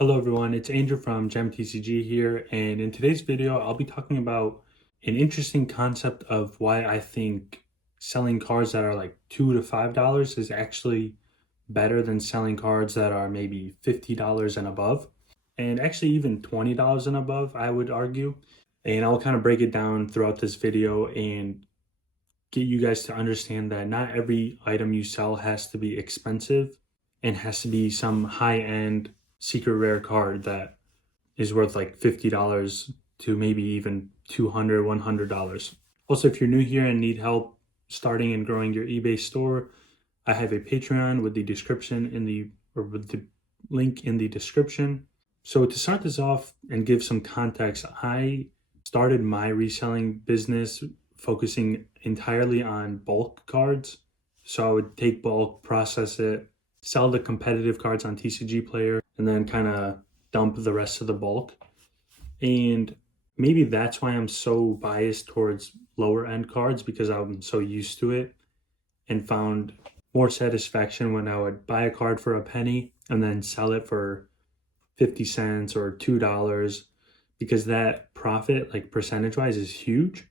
Hello everyone, it's Andrew from GemTCG here, and in today's video I'll be talking about an interesting concept of why I think selling cards that are like $2 to $5 is actually better than selling cards that are maybe $50 and above, and actually even $20 and above, I would argue. And I'll kind of break it down throughout this video and get you guys to understand that not every item you sell has to be expensive and has to be some high-end secret rare card that is worth like $50 to maybe even $200, $100. Also, if you're new here and need help starting and growing your eBay store, I have a Patreon with the link in the description. So to start this off and give some context, I started my reselling business focusing entirely on bulk cards. So I would take bulk, process it, sell the competitive cards on TCG Player, and then kind of dump the rest of the bulk. And maybe that's why I'm so biased towards lower end cards, because I'm so used to it and found more satisfaction when I would buy a card for a penny and then sell it for 50 cents or $2, because that profit, like percentage wise, is huge.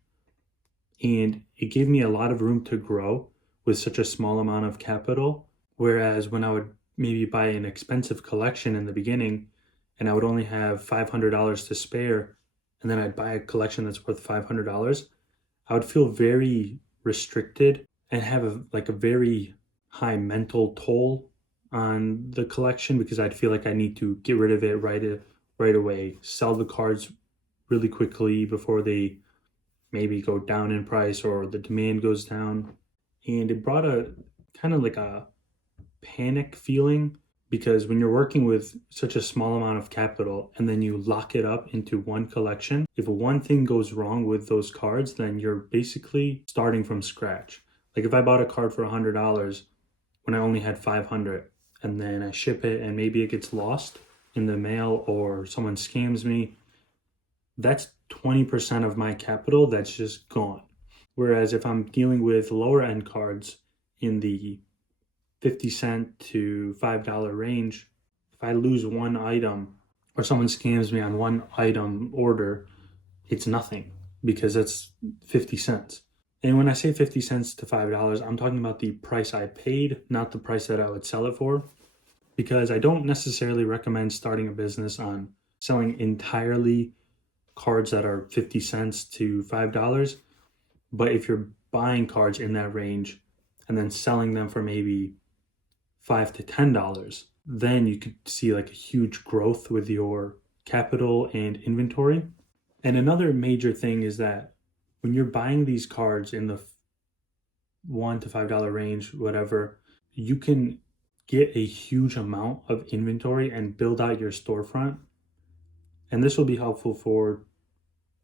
And it gave me a lot of room to grow with such a small amount of capital. Whereas when I would maybe buy an expensive collection in the beginning and I would only have $500 to spare, and then I'd buy a collection that's worth $500, I would feel very restricted and have a very high mental toll on the collection, because I'd feel like I need to get rid of it right away, sell the cards really quickly before they maybe go down in price or the demand goes down. And it brought a kind of like a panic feeling, because when you're working with such a small amount of capital and then you lock it up into one collection, if one thing goes wrong with those cards, then you're basically starting from scratch. Like if I bought a card for $100 when I only had 500, and then I ship it and maybe it gets lost in the mail or someone scams me, that's 20% of my capital that's just gone. Whereas if I'm dealing with lower end cards in the 50-cent to $5 range, if I lose one item or someone scams me on one item order, it's nothing, because it's 50 cents. And when I say 50 cents to $5, I'm talking about the price I paid, not the price that I would sell it for, because I don't necessarily recommend starting a business on selling entirely cards that are 50 cents to $5. But if you're buying cards in that range and then selling them for maybe $5 to $10, then you could see like a huge growth with your capital and inventory. And another major thing is that when you're buying these cards in the $1 to $5 range, whatever, you can get a huge amount of inventory and build out your storefront. And this will be helpful for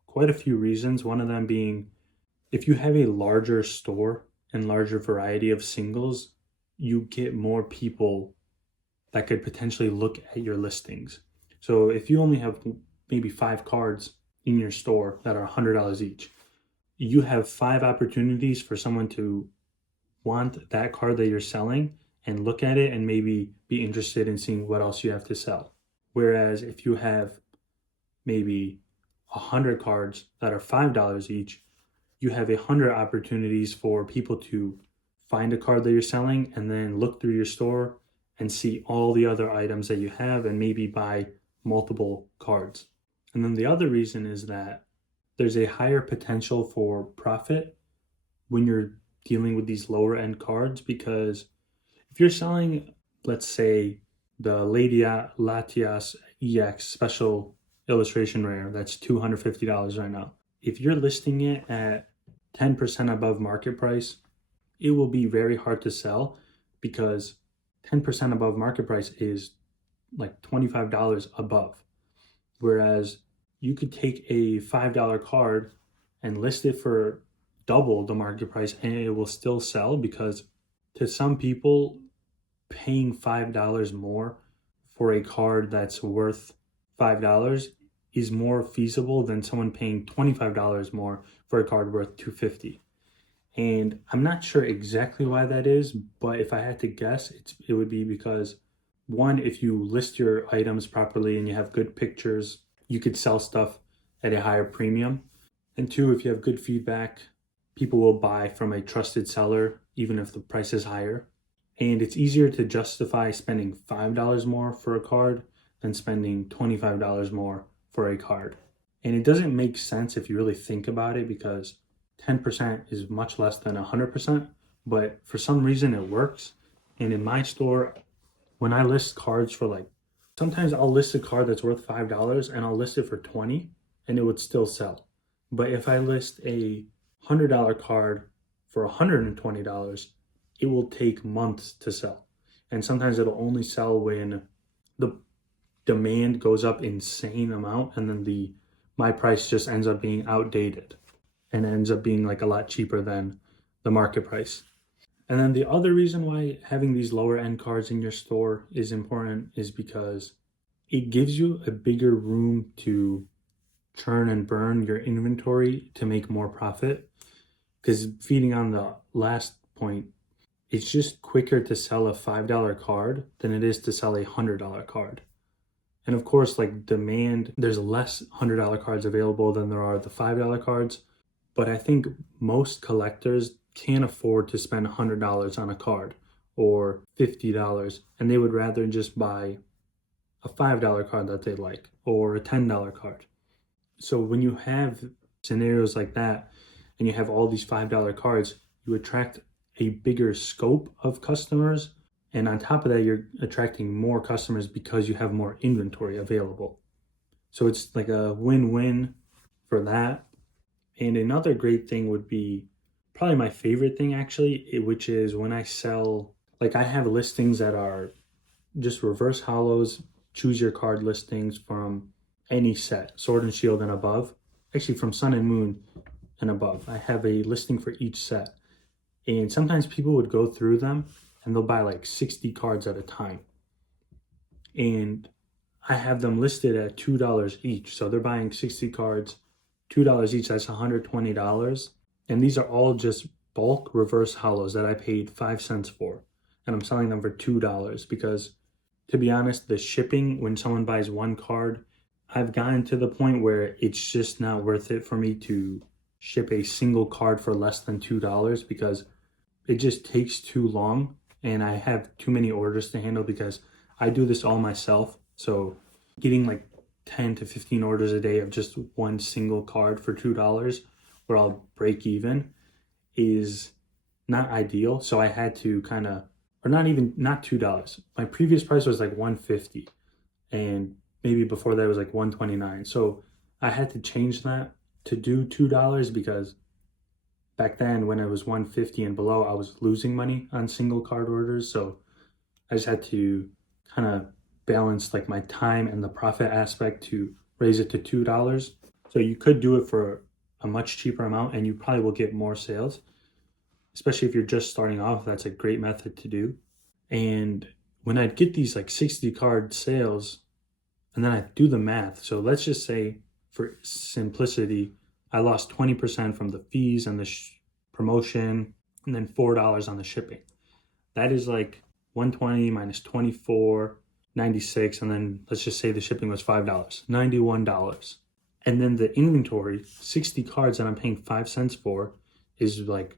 quite a few reasons. One of them being, if you have a larger store and larger variety of singles, you get more people that could potentially look at your listings. So if you only have maybe 5 cards in your store that are $100 each, you have 5 opportunities for someone to want that card that you're selling and look at it and maybe be interested in seeing what else you have to sell. Whereas if you have maybe 100 cards that are $5 each, you have 100 opportunities for people to find a card that you're selling and then look through your store and see all the other items that you have and maybe buy multiple cards. And then the other reason is that there's a higher potential for profit when you're dealing with these lower end cards, because if you're selling, let's say, the Lady Latias EX special illustration rare, that's $250 right now. If you're listing it at 10% above market price, it will be very hard to sell, because 10% above market price is like $25 above. Whereas you could take a $5 card and list it for double the market price and it will still sell, because to some people, paying $5 more for a card that's worth $5 is more feasible than someone paying $25 more for a card worth $250. And I'm not sure exactly why that is, but if I had to guess, it would be because One, if you list your items properly and you have good pictures, you could sell stuff at a higher premium. And two, if you have good feedback, people will buy from a trusted seller, even if the price is higher. And it's easier to justify spending $5 more for a card than spending $25 more for a card. And it doesn't make sense if you really think about it, because 10% is much less than 100%, but for some reason it works. And in my store, when I list cards for like, sometimes I'll list a card that's worth $5 and I'll list it for 20 and it would still sell. But if I list a $100 card for $120, it will take months to sell. And sometimes it'll only sell when the demand goes up insane amount, and then my price just ends up being outdated and ends up being like a lot cheaper than the market price. And then the other reason why having these lower end cards in your store is important is because it gives you a bigger room to churn and burn your inventory to make more profit. Because feeding on the last point, it's just quicker to sell a $5 card than it is to sell a $100 card. And of course, like demand, there's less $100 cards available than there are the $5 cards. But I think most collectors can't afford to spend $100 on a card or $50, and they would rather just buy a $5 card that they like or a $10 card. So when you have scenarios like that and you have all these $5 cards, you attract a bigger scope of customers. And on top of that, you're attracting more customers because you have more inventory available. So it's like a win-win for that. And another great thing would be probably my favorite thing actually, which is when I sell, like I have listings that are just reverse hollows, choose your card listings from any set, Sword and Shield and above. Actually from Sun and Moon and above. I have a listing for each set. And sometimes people would go through them and they'll buy like 60 cards at a time. And I have them listed at $2 each. So they're buying 60 cards, $2 each, that's $120. And these are all just bulk reverse hollows that I paid 5 cents for. And I'm selling them for $2 because, to be honest, the shipping when someone buys one card, I've gotten to the point where it's just not worth it for me to ship a single card for less than $2 because it just takes too long and I have too many orders to handle because I do this all myself. So getting like 10 to 15 orders a day of just one single card for $2 where I'll break even is not ideal. So I had to kind of, or not $2. My previous price was like $150 and maybe before that it was like $129. So I had to change that to do $2 because back then when it was $150 and below, I was losing money on single card orders. So I just had to kind of balance like my time and the profit aspect to raise it to $2. So you could do it for a much cheaper amount and you probably will get more sales, especially if you're just starting off. That's a great method to do. And when I'd get these like 60 card sales and then I do the math, so let's just say for simplicity I lost 20% from the fees and the promotion and then $4 on the shipping. That is like 120 minus 24.96, and then let's just say the shipping was $5, $91. And then the inventory, 60 cards that I'm paying 5 cents for, is like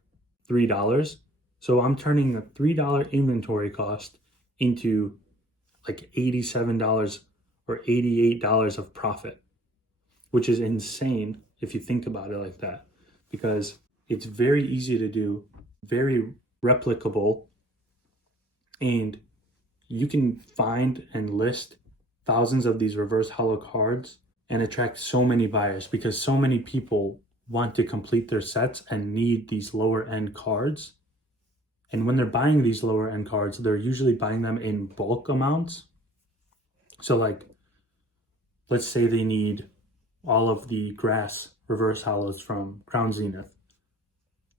$3. So I'm turning a $3 inventory cost into like $87 or $88 of profit, which is insane if you think about it like that, because it's very easy to do, very replicable, and you can find and list thousands of these reverse hollow cards and attract so many buyers because so many people want to complete their sets and need these lower end cards. And when they're buying these lower end cards, they're usually buying them in bulk amounts. So like, let's say they need all of the grass reverse hollows from Crown Zenith.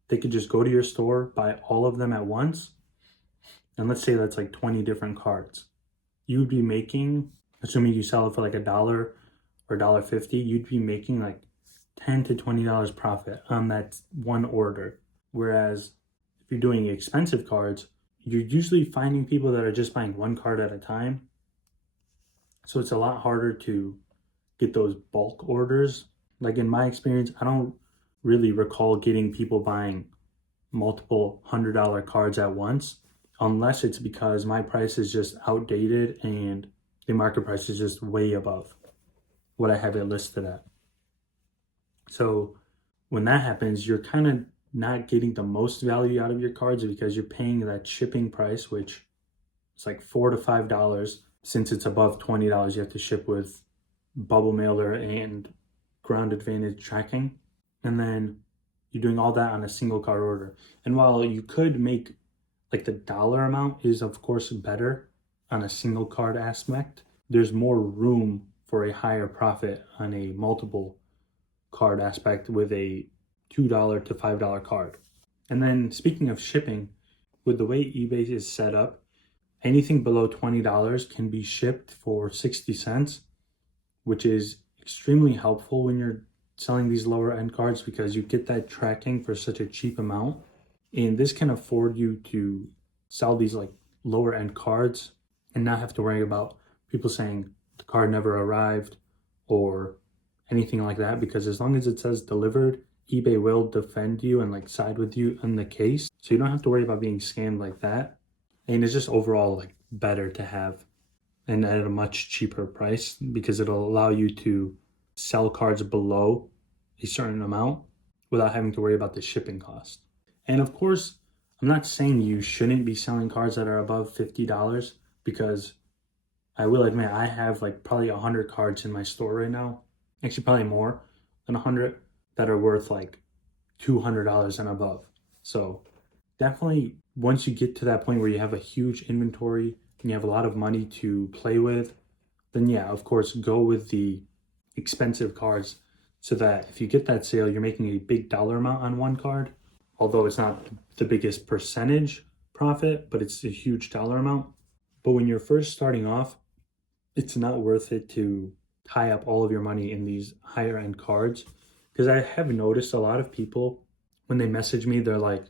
They could just go to your store, buy all of them at once. And let's say that's like 20 different cards. You would be making, assuming you sell it for like $1 or $1.50, you'd be making like $10 to $20 profit on that one order. Whereas if you're doing expensive cards, you're usually finding people that are just buying one card at a time. So it's a lot harder to get those bulk orders. Like in my experience, I don't really recall getting people buying multiple $100 cards at once, unless it's because my price is just outdated and the market price is just way above what I have it listed at. So when that happens, you're kind of not getting the most value out of your cards because you're paying that shipping price, which is like $4 to $5. Since it's above $20, you have to ship with bubble mailer and ground advantage tracking. And then you're doing all that on a single card order. And while you could make like the dollar amount is of course better on a single card aspect, there's more room for a higher profit on a multiple card aspect with a $2 to $5 card. And then speaking of shipping, with the way eBay is set up, anything below $20 can be shipped for 60 cents, which is extremely helpful when you're selling these lower end cards because you get that tracking for such a cheap amount. And this can afford you to sell these like lower end cards and not have to worry about people saying the card never arrived or anything like that, because as long as it says delivered, eBay will defend you and like side with you in the case. So you don't have to worry about being scammed like that. And it's just overall like better to have and at a much cheaper price because it'll allow you to sell cards below a certain amount without having to worry about the shipping cost. And of course, I'm not saying you shouldn't be selling cards that are above $50 because I will admit I have like probably 100 cards in my store right now. Actually, probably more than 100 that are worth like $200 and above. So definitely once you get to that point where you have a huge inventory and you have a lot of money to play with, then yeah, of course, go with the expensive cards so that if you get that sale, you're making a big dollar amount on one card, although it's not the biggest percentage profit, but it's a huge dollar amount. But when you're first starting off, it's not worth it to tie up all of your money in these higher end cards, because I have noticed a lot of people, when they message me, they're like,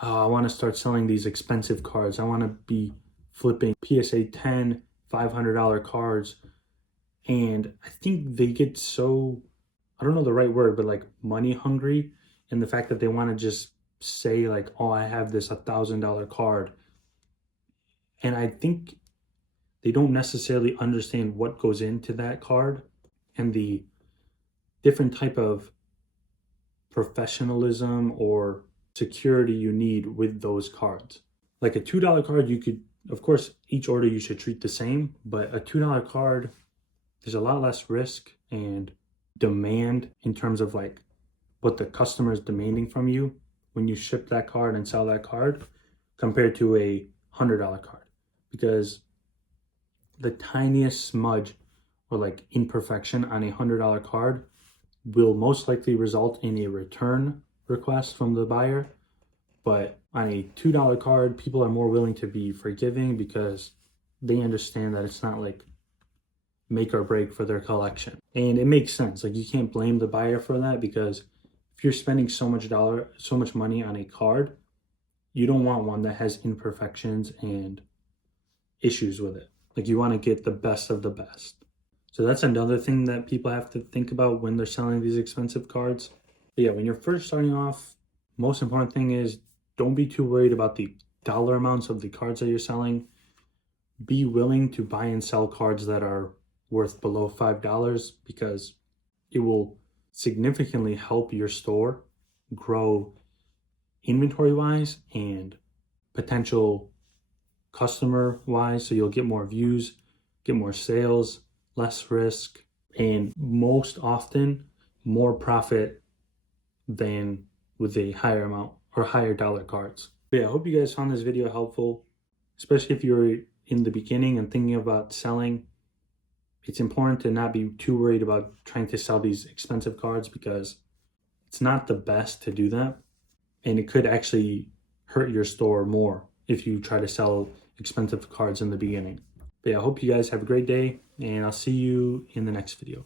oh, I want to start selling these expensive cards. I want to be flipping PSA 10 $500 cards. And I think they get so, I don't know the right word, but like money hungry, and the fact that they want to just say like, oh, I have this $1,000 card. And I think they don't necessarily understand what goes into that card and the different type of professionalism or security you need with those cards. Like a $2 card, you could, of course, each order you should treat the same, but a $2 card, there's a lot less risk and demand in terms of like what the customer is demanding from you when you ship that card and sell that card compared to a $100 card, because the tiniest smudge or like imperfection on a $100 card will most likely result in a return request from the buyer. But on a $2 card, people are more willing to be forgiving because they understand that it's not like make or break for their collection. And it makes sense. Like you can't blame the buyer for that, because if you're spending so much money on a card, you don't want one that has imperfections and issues with it. Like you want to get the best of the best. So that's another thing that people have to think about when they're selling these expensive cards. But yeah, when you're first starting off, most important thing is don't be too worried about the dollar amounts of the cards that you're selling. Be willing to buy and sell cards that are worth below $5, because it will significantly help your store grow inventory wise and potential customer wise. So you'll get more views, get more sales, less risk, and most often more profit than with a higher amount or higher dollar cards. But yeah, I hope you guys found this video helpful, especially if you're in the beginning and thinking about selling. It's important to not be too worried about trying to sell these expensive cards, because it's not the best to do that. And it could actually hurt your store more if you try to sell expensive cards in the beginning. But yeah, I hope you guys have a great day, and I'll see you in the next video.